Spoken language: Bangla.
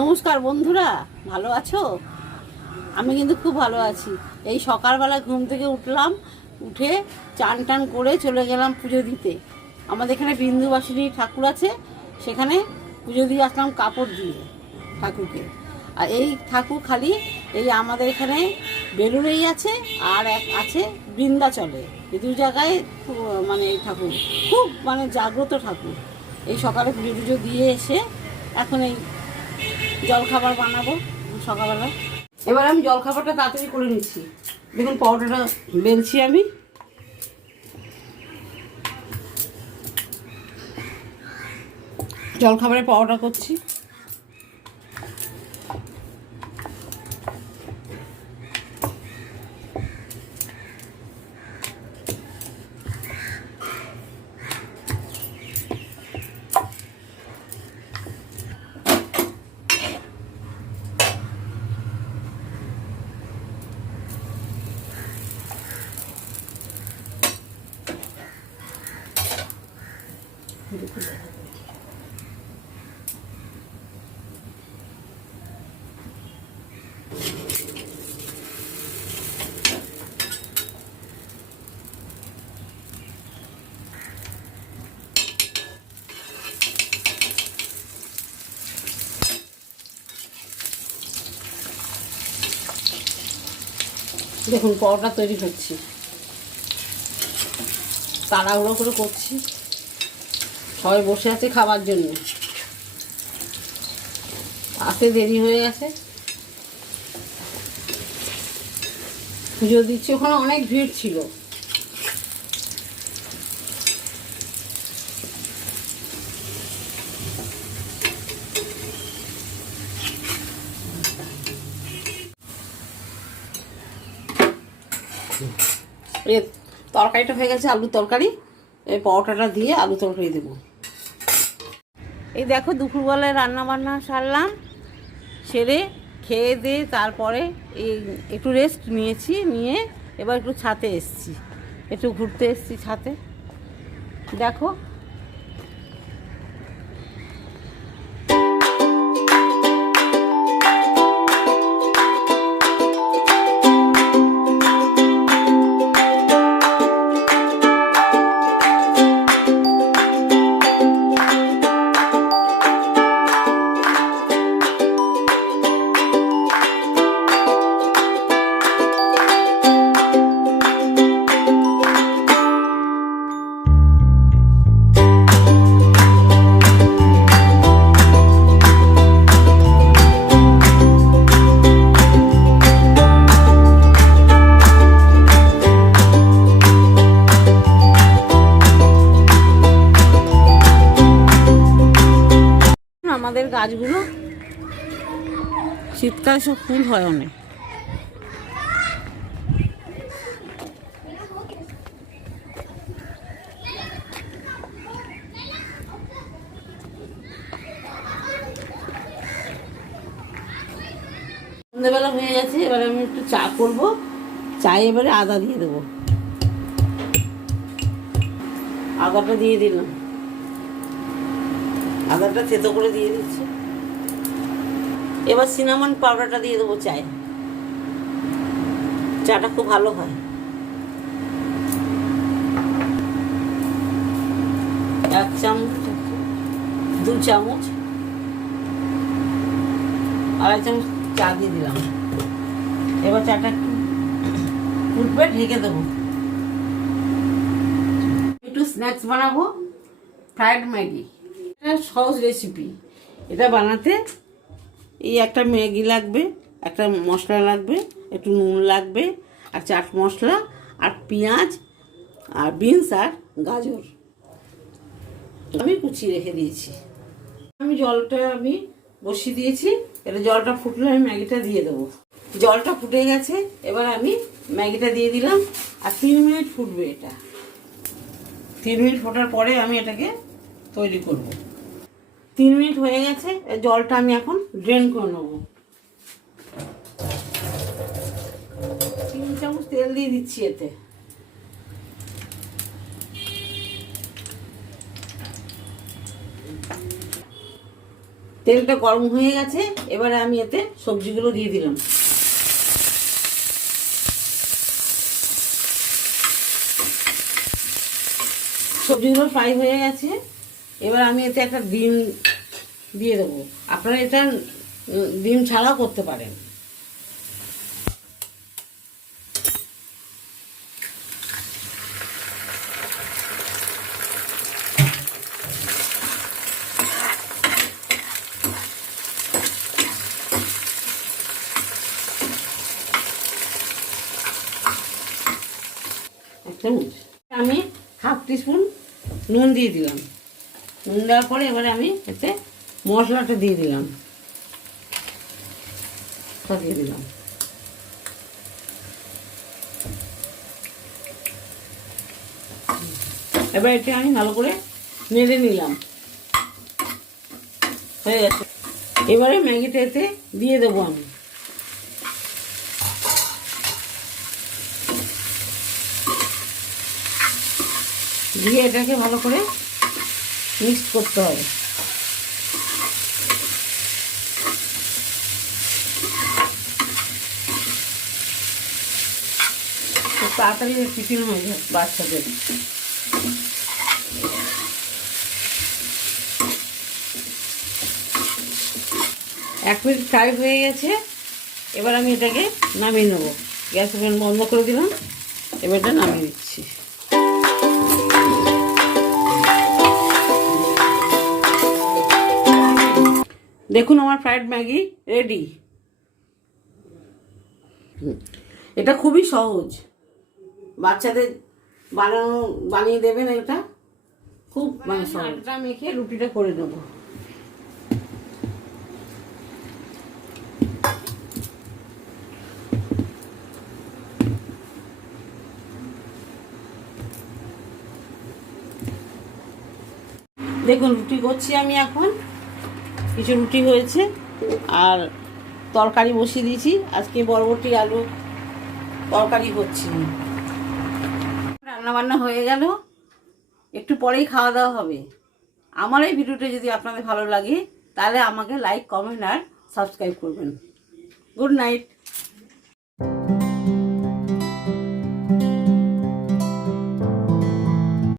নমস্কার বন্ধুরা, ভালো আছো? আমি কিন্তু খুব ভালো আছি। এই সকালবেলা ঘুম থেকে উঠলাম, উঠে চান টান করে চলে গেলাম পুজো দিতে। আমাদের এখানে বিন্দুবাসিনী ঠাকুর আছে, সেখানে পুজো দিয়ে আসলাম কাপড় দিয়ে ঠাকুরকে। আর এই ঠাকুর খালি এই আমাদের এখানে বেলুড়েই আছে, আর এক আছে বৃন্দাচলে। এই দু জায়গায় মানে এই ঠাকুর খুব মানে জাগ্রত ঠাকুর। এই সকালে পুজো টুজো দিয়ে এসে এখন এই জলখাবার বানাবো সকালবেলা। এবার আমি জলখাবারটা তাড়াতাড়ি করে নিচ্ছি। দেখুন পাউডারটা বেলছি, আমি জলখাবারে পাউডার করছি। দেখুন পাউডার তৈরি করছি, তাড়াহুড়ো করে করছি, সবাই বসে আছে খাবার জন্য, আসতে দেরি হয়ে গেছে। পুজো দিচ্ছি, ওখানে অনেক ভিড় ছিল। তরকারিটা হয়ে গেছে, আলু তরকারি। এই পরোটাটা দিয়ে আলু তরকারি দেবো। এই দেখো দুপুরবেলায় রান্না বান্না সারলাম, সেরে খেয়ে দিয়ে তারপরে এই একটু রেস্ট নিয়েছি, নিয়ে এবার একটু ছাতে এসেছি, একটু ঘুরতে এসেছি ছাতে। দেখো আমাদের গাছগুলো শীতকালে সব ফুল হয় অনেক। সন্ধ্যেবেলা হয়ে গেছে, এবারে আমি একটু চা করবো। চায়ে এবারে আদা দিয়ে দেবো, আদাটা দিয়ে দিলাম, আদাটা থেতো করে দিয়ে দিচ্ছি। এবার সিনামন পাউডারটা দিয়ে দেবো চায়ে, চাটা খুব ভালো হয়। এক চামচ, দু চামচ, আড়াই চামচ চা দিয়ে দিলাম। এবার চাটা একটু ফুটবে, ঢেকে দেবো। একটু স্ন্যাক্স বানাবো, ফ্রাইড ম্যাগি। এটা সহজ রেসিপি। এটা বানাতে এই একটা ম্যাগি লাগবে, একটা মশলা লাগবে, একটু নুন লাগবে, আর চাট মশলা, আর পেঁয়াজ, আর বিনস, আর গাজর আমি কুচিয়ে রেখে দিয়েছি। আমি জলটা বসিয়ে দিয়েছি, এটা জলটা ফুটলে আমি ম্যাগিটা দিয়ে দেবো। জলটা ফুটে গেছে, এবার আমি ম্যাগিটা দিয়ে দিলাম, আর 3 মিনিট ফুটবে এটা। 3 মিনিট ফোটার পরে আমি এটাকে তৈরি করব। 3 মিনিট হয়ে গেছে, জলটা আমি এখন ড্রেন করে নেবো। 3 চামচ তেল দিয়ে দিচ্ছি এতে। তেলটা গরম হয়ে গেছে, এবারে আমি এতে সবজিগুলো দিয়ে দিলাম। সবজিগুলো ফ্রাই হয়ে গেছে, এবার আমি এতে একটা ডিম দিয়ে দেবো। আপনারা এটা ডিম ছাড়াও করতে পারেন। আমি হাফ টিস্পুন নুন দিয়ে দিলাম। নুন দেওয়ার পরে এবারে আমি এতে মশলাটা দিয়ে দিলাম, দিয়ে দিলাম। এবার এটা আমি ভালো করে নেড়ে নিলাম, হয়ে গেছে। এবারে ম্যাগিটা এতে দিয়ে দেবো আমি। দিয়ে এটাকে ভালো করে মিক্স করতে হবে। তাড়াতাড়ি টিফিন হয়ে যায় বাচ্চাদের। 1 মিনিট ফ্রাই হয়ে গেছে, এবার আমি এটাকে নামিয়ে নেব। গ্যাস ওভেন বন্ধ করে দিলাম, এবার এটা নামিয়ে দিচ্ছি। দেখুন আমার ফ্রাইড ম্যাগি রেডি। এটা খুবই সহজ, বাচ্চাদের বানিয়ে দেবেন। এটা খুব সহজ। আটা মেখে রুটিটা করে নেব। দেখুন রুটি করছি আমি এখন। কিছু রুটি হয়েছে, আর তরকারি বসিয়ে দিয়েছি। আজকে বরবটি আলু তরকারি করছি। রান্নাবান্না হয়ে গেল, একটু পরেই খাওয়া দাওয়া হবে। আমার এই ভিডিওটা যদি আপনাদের ভালো লাগে তাহলে আমাকে লাইক, কমেন্ট আর সাবস্ক্রাইব করবেন। Good night.